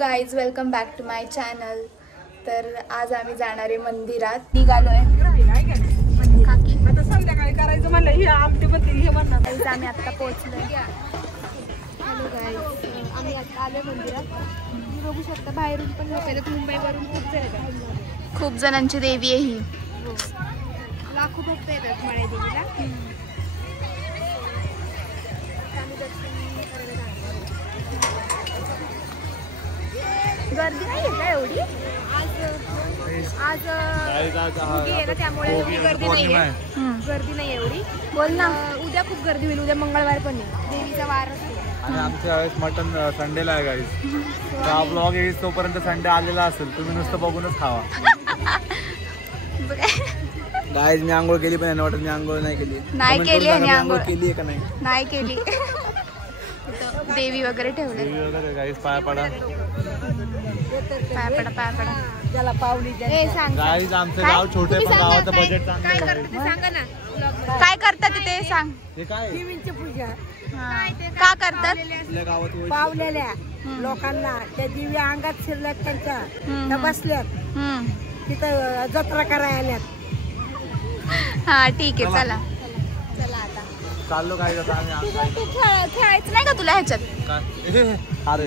Guys welcome back to my channel. तर आज आम्ही जाणार आहे मंदिरात. निघालोय आता संध्याकाळी करायचं म्हणलं हे आमटी बद्दल हे म्हणणार. गाईज आम्ही आता पोहोचलोय. हॅलो गाईज, आम्ही आता आलोय मंदिरात. तुम्ही बघू शकता बाहेरून पण लोक येतात, मुंबईवरून खूप जण येतात. खूप जणांची देवी आहे ही. लाखो भक्त येतात माळ्या देवीला. आम्ही दर्शन करायला जाणार. गर्दी नाही आहे का एवढी? आज मुलगी आहे ना, त्यामुळे एवढी गर्दी नाही आहे. गर्दी नाही एवढी. बोल ना. उद्या खूप गर्दी होईल. उद्या मंगळवार पण आहे, देवीचा वार असतो. आणि आमच्या वेळेस मटन संडेला आहे गाईज. तर हा ब्लॉग येईल तोपर्यंत संडे आलेला असेल. तुम्ही नुसतं बघूनच खावा. गाईज मी आंघोळ केली पण वाटत मी आंघोळ नाही केली. नाही केली आणि आंघोळ केली का नाही? नाही केली. देवी वगैरे ठेवले. देवी वगैरे गाईज पाया पडा. पाया पडा पाया पडा. ज्याला पावली गाईज आमचं गाव छोटे पण गावाचं बजेट काय चांगलं करते ते सांगा ना. काय करतात ते सांग. ते काय देवींची पूजा का करतात? आपल्या गावात पावलेल्या लोकांना त्या दिव्या अंगात शिरल्यात, त्यांच्या त्या बसल्यात तिथं जत्रा करायला आल्यात. हा ठीक आहे चला. चाललो काय आता आम्ही. खेळायचं नाही का तुला ह्याच्यात? अरे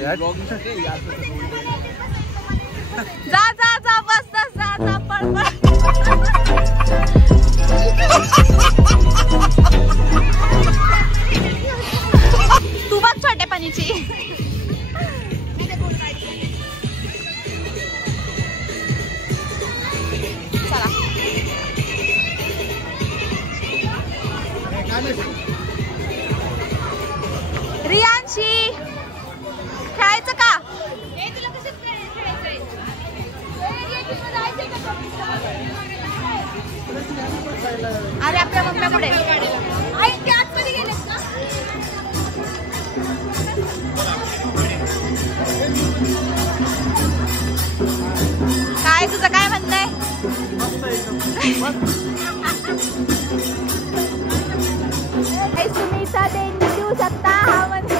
जा जा जा बस बस जा जा पळ पळ. तू बघ छोट्या पाणीची. चला रियांशी खेळायचं का? अरे आपल्या मम्मी पुढे काय तुझं काय म्हणणं आहे? सुनीता देवी देऊ शकता हा म्हणजे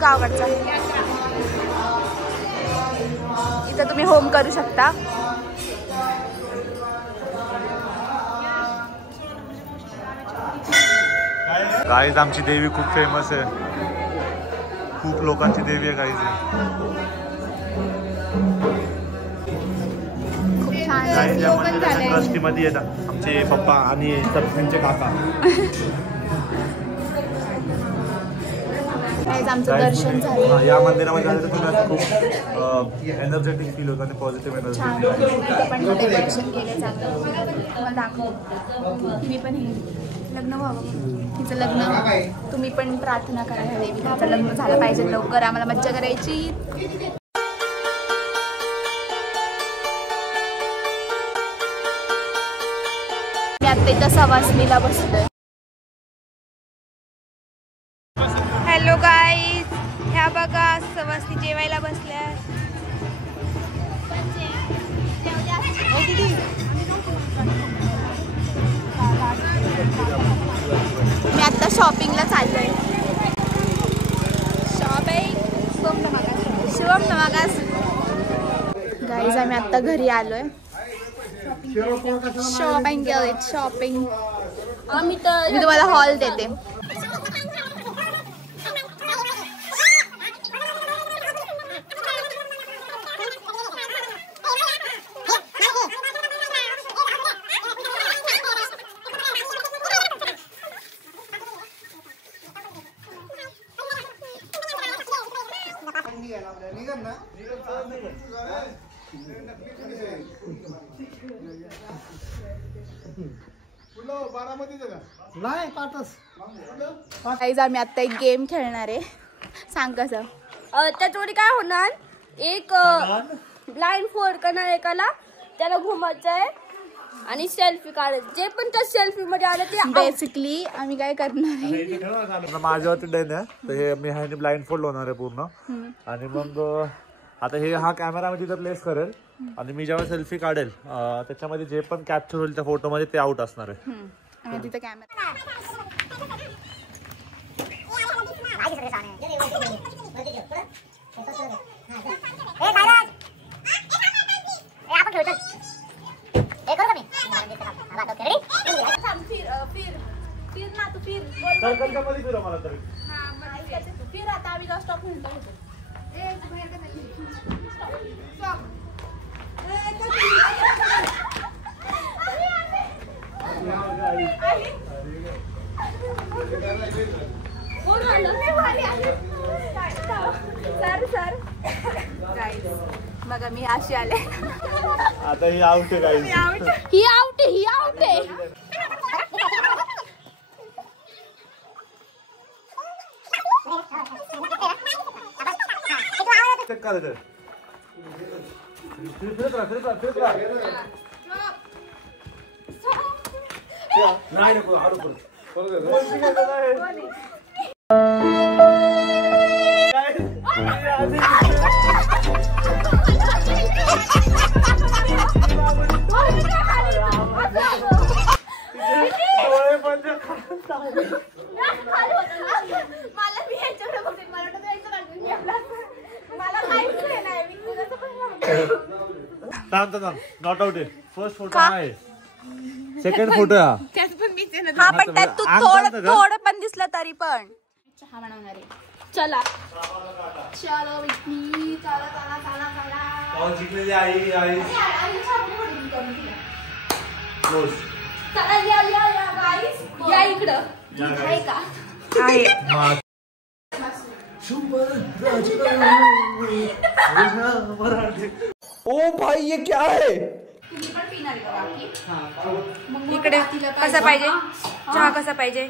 गावाकडचा. इथं तुम्ही होम करू शकता. गाईज आमची देवी खूप फेमस आहे. खूप लोकांची देवी आहे गाईज. खूप छान. ट्रस्टीमध्ये येतात आमचे पप्पा आणि सरपंच काका. आमचं दर्शन झालं. या मंदिरामध्ये आलं तर तुम्हाला खूप एनर्जेटिक फील होतं आणि पॉझिटिव्ह एनर्जी. पण दर्शन केलं जातं. तुम्हाला दाखवतो. तुम्ही पण हे लग्न व्हावं, तिचं लग्न. तुम्ही पण प्रार्थना करायला हवी, तिचं लग्न झालं पाहिजे लवकर, आम्हाला मज्जा करायची. मी आता इथं सवासणीला बसलोय. हॅलो गाईज, ह्या बघा सवासनी जेवायला बसल्या. मी आता शॉपिंगला चाललोय. शिवम नमागास. गाईज आम्ही आता घरी आलोय. शॉपिंग केली. शॉपिंग मी तुम्हाला हॉल देते. गाईज आम्ही आता एक गेम खेळणार आहे. सांग कसं. त्या जोडी काय होणार, एक ब्लाइंड फोल्ड करणार एकाला, त्याला घुमायचं आहे आणि सेल्फी काढायचं. जे पण त्या सेल्फी मध्ये आलं ते बेसिकली आम्ही काय करणार आहे, माझ्यावरती डेन आहे तर हे मी ह्याने ब्लाइंड फोल्ड होणार आहे पूर्ण. आणि मग आता हे हा कॅमेरा मी तिथं प्लेस करेल आणि मी जेव्हा सेल्फी काढेल त्याच्यामध्ये जे पण कॅप्चर होईल त्या फोटोमध्ये ते आउट असणार आहे. आणि तिथं कॅमेरा फिर आता आम्ही स्टॉप म्हणतो. बघा मी अशी आले. आता ही आउट आहे गाईस. ही आउट आहे, ही आउट आहे. चेक करायचं. नाही नको हाडू करू. मला मी ह्याच्याकडे बघते, मला वाटतं यायचं काढून घेतला. मला काहीच नाही, मी तुझ्याचं पण थांब नॉट आउट आहे. फर्स्ट फोटो आहे, सेकंड फोटो हा. त्यात पण मीच आहे ना. हा पण त्यात तू थोडं पण दिसलं तरी पण. चहा बनवणार आहे. चला चलो विकी, चला चला चला चला. पाव जिंकलेली आई आई क्लोज. चला या या या गाईस, या इकडं. आहे का? आहे. ओ भाई ये क्या है? तुम्ही पण पिणार आहे का बाकी? इकडे कसा पाहिजे चहा, कसा पाहिजे?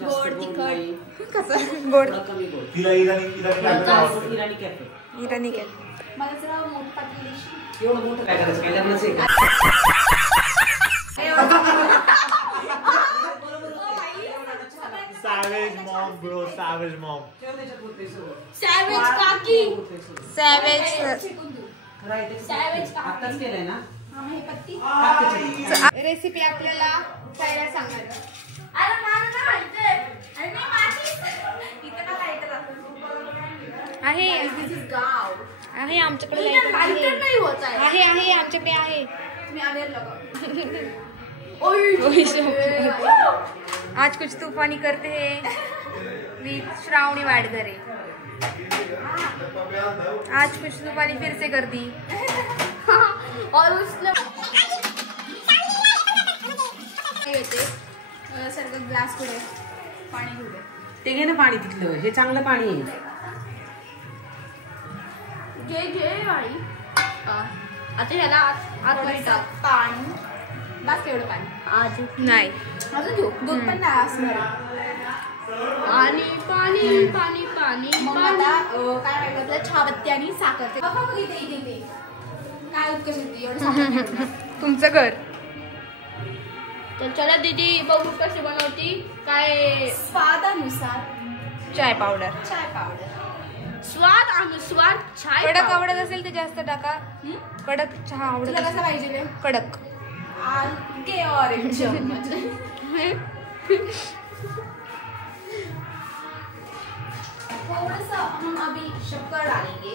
गोड तिखट कसं? गोड. तिला इराणी कॅफे. मला जरा मोठी पातळी देशील? एवढं मोठं काय करायचं? काय लग्नाचं आहे का? सॅवेज मॉम ब्रो, सॅवेज मॉम. सॅवेज काकी. सॅवेज आत्ताच केलंय ना? रेसिपी आपल्याला खायला सांगा. अरे मला नाही माहिती. अरे नाही माहिती. इथं का लाईटर आहे गाव आहे आमच्याकडे. लाईटर नाही होत आहे. आहे आहे आमच्याकडे आहे. तुम्ही आले लगा. आज कुछ तूफानी करते हैं विथ श्रावणी वाडगरे. आज कुछ तूफानी फिर से कर दी. और उसने सारखं ग्लास पुढे पाणी घेऊ दे. ते घे ना पाणी तिथलं, हे चांगलं पाणी आहे. घे घे बाई. आता ह्याला आतमध्ये टाक पाणी बस केवढं पाणी आज नाही. अजून घेऊ. दूध पण नाही असणार. पाणी पाणी पाणी पाणी मग आता काय राहिलं आपल्या चहापत्ती आणि साखर. ते बघा बघ इथे इथे इथे काय उत्कर्ष येते एवढं साखर. तुमचं घर. तर चला दीदी बघू कशी बनवती. काय स्वादानुसार चाय पावडर. चाय पावडर. स्वाद अनुस्वाद चाय कडक powder. आवडत असेल तर जास्त टाका. कडक चहा आवडत तुला असेल कसं पाहिजे कडक. के ऑरेंज थोड़ा सा हम अभी शक्कर डालेंगे.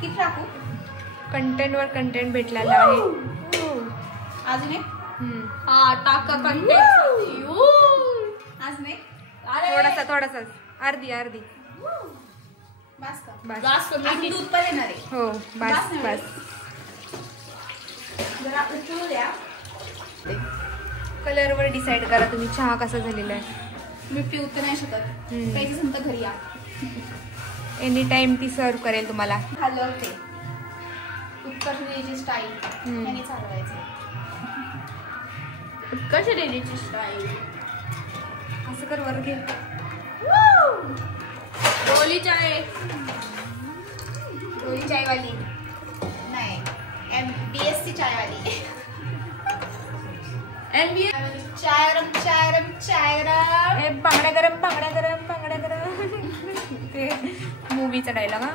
किती टाकू? कंटेंट वर कंटेंट भेटलेला आहे. अजून एक. हा टाका कंटेंट. अजून एक. थोडासा अर्धी बस का? जास्त अजून दूध पण येणार आहे. हो बस नाही. बस. जरा उकळू द्या. कलर वर डिसाइड करा तुम्ही चहा कसा झालेला आहे. मी पिऊ तर नाही शकत. प्यायचं असेल तर घरी या. एनी टाइम ती सर्व करेल तुम्हाला. हलवते. उत्कर्ष द्यायची स्टाईल याने चालवायचं. कशी देण्याची स्टाईल. असं कर वर घे. गोली चाय. रोहिणी चायवाली नाही, BSc चायवाली. MBA चायरम चायरम चायरम. बांगड्या गरम बांगड्या गरम बांगड्या गरम. ते मूवीचा डायलॉग हा.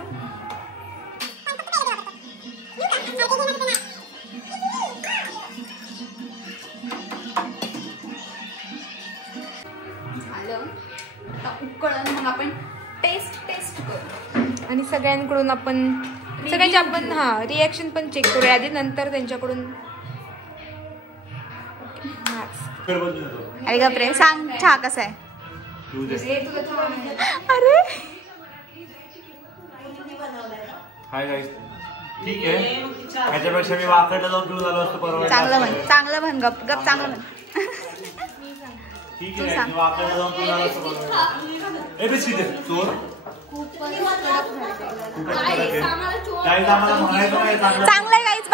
झालं आता उकळून मग आपण टेस्ट करू. आणि सगळ्यांकडून सगळ्यांचे आपण रिॲक्शन पण चेक करूया आधी, नंतर त्यांच्याकडून. अरे गप्रे, सांग चहा कसा आहे. अरे हाय गाईस, ठीक आहे. ह्याच्यापेक्षा मी वाकडला जाऊन पिऊन आलो असतो परवा. चांगलं म्हण गप गप चांगलं म्हण. ठीक आहे, मी वाकडला जाऊन पिऊन आलो असतो परवा. एबीसी दे चोर. चांगलं आहे गाईच.